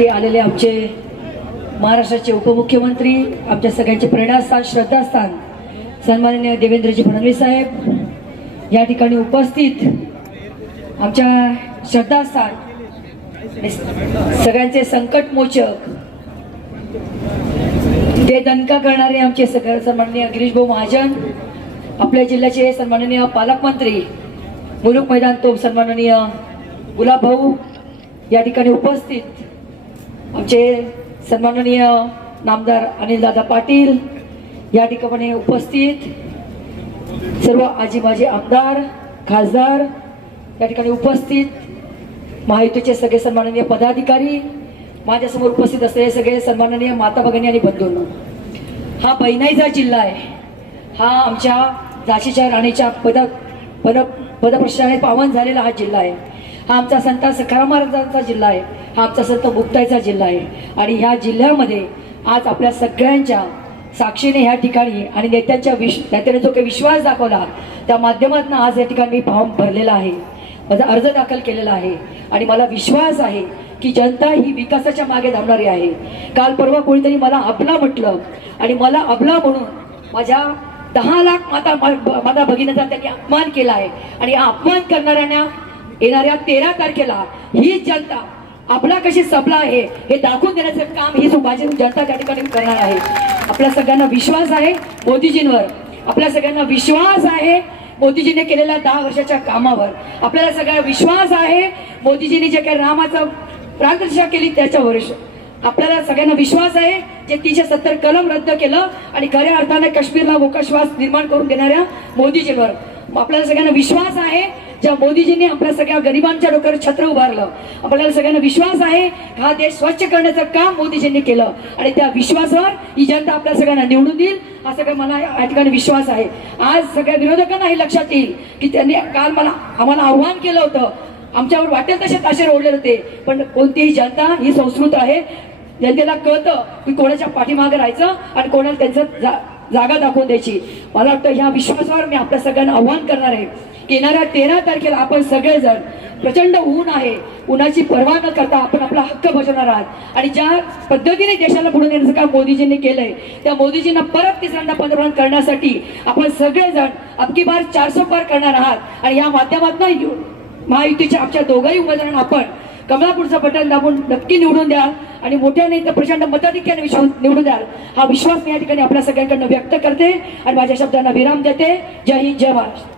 यासाठी आलेले आमचे महाराष्ट्राचे उपमुख्यमंत्री आमच्या सगळ्यांचे प्रेरणास्थान श्रद्धास्थान सन्माननीय देवेंद्रजी फडणवीस साहेब या ठिकाणी उपस्थित आमच्या श्रद्धास्थान सगळ्यांचे संकटमोचक ते दणका करणारे आमचे सगळे सन्माननीय गिरीश भाऊ महाजन आपल्या जिल्ह्याचे सन्माननीय पालकमंत्री मुलुक मैदान तो सन्माननीय गुलाबभाऊ या ठिकाणी उपस्थित आमचे सन्माननीय नामदार अनिलदादा पाटील या ठिकाणी उपस्थित सर्व आजी माजी आमदार खासदार या ठिकाणी उपस्थित. महायुतीचे सगळे सन्माननीय पदाधिकारी माझ्यासमोर उपस्थित असलेले सगळे सन्माननीय माता भगिनी आणि बंधूंनो हा बैनाईचा जिल्हा आहे. हा आमच्या झाशीच्या राणीच्या पद पद पदप्रशाने पावन झालेला हा जिल्हा आहे. हा आमचा संत सखाराम महाराजांचा जिल्हा आहे. हा आमचा संत मुक्ताईचा जिल्हा आहे. आणि ह्या जिल्ह्यामध्ये आज आपल्या सगळ्यांच्या साक्षीने ह्या ठिकाणी आणि नेत्यांच्या विश नेत्याने जो काही विश्वास दाखवला त्या माध्यमातून आज या ठिकाणी मी फॉर्म भरलेला आहे. माझा अर्ज दाखल केलेला आहे. आणि मला विश्वास आहे की जनता ही विकासाच्या मागे धावणारी आहे. काल परवा कोणीतरी मला अबला म्हटलं आणि मला अबला म्हणून माझ्या दहा लाख माता माता भगिनीचा त्यांनी अपमान केला आहे. आणि अपमान करणाऱ्यांना येणाऱ्या तेरा तारखेला ही जनता आपला कशी सबला आहे हे दाखवून देण्याचं काम ही माझी जनता त्या ठिकाणी करणार आहे. आपल्या सगळ्यांना विश्वास आहे मोदीजींवर. आपल्या सगळ्यांना विश्वास आहे मोदीजीने केलेल्या दहा वर्षाच्या कामावर. आपल्याला सगळ्या विश्वास आहे मोदीजींनी जे काही रामाचं प्राणप्रतिष्ठा केली त्याच्यावर आपल्याला सगळ्यांना विश्वास आहे जे तीनशे सत्तर कलम रद्द केलं आणि खऱ्या अर्थाने काश्मीरला मोकाश्वास निर्माण करून देणाऱ्या मोदीजींवर. आपल्याला सगळ्यांना विश्वास आहे ज्या मोदीजींनी आपल्या सगळ्या गरिबांच्या डोक्यावर छत्र उभारलं आपल्याला सगळ्यांना विश्वास आहे हा देश स्वच्छ करण्याचं काम मोदीजींनी केलं? आणि त्या विश्वासावर ही जनता आपल्या सगळ्यांना निवडून देईल हा सगळं मला या ठिकाणी विश्वास आहे. आज सगळ्या विरोधकांना हे लक्षात येईल की त्यांनी काल मला आम्हाला आव्हान केलं होतं. आमच्यावर वाटेल तसे ताशे रोडले होते पण कोणतीही जनता ही संस्कृत आहे. जनतेला कळतं की कोणाच्या पाठीमागे राहायचं आणि कोणाला त्यांचं जा- जागा दाखवून द्यायची. मला वाटतं ह्या विश्वासावर मी आपल्या सगळ्यांना आव्हान करणार आहे. येणाऱ्या तेरा तारखेला आपण सगळेजण प्रचंड ऊन आहे. उन्हाची पर्वा न करता आपण आपला हक्क बजावणार आहात. आणि ज्या पद्धतीने देशाला पुढे नेण्याचं काम मोदीजींनी केलंय त्या मोदीजींना परत तिसऱ्यांदा पंतप्रधान करण्यासाठी आपण सगळेजण अबकी बार चारशे पार करणार आहात. आणि या माध्यमातून महायुतीच्या आमच्या दोघाही उमेदवारांना आपण कमलापूरचं बटन दाबून नक्की निवडून द्याल आणि मोठ्याने तर प्रचंड मताधिक्याने विश्वास निवडून द्याल. हा विश्वास मी या ठिकाणी आपल्या सगळ्यांकडनं व्यक्त करते आणि माझ्या शब्दांना विराम देते. जय हिंद जय महाराष्ट्र.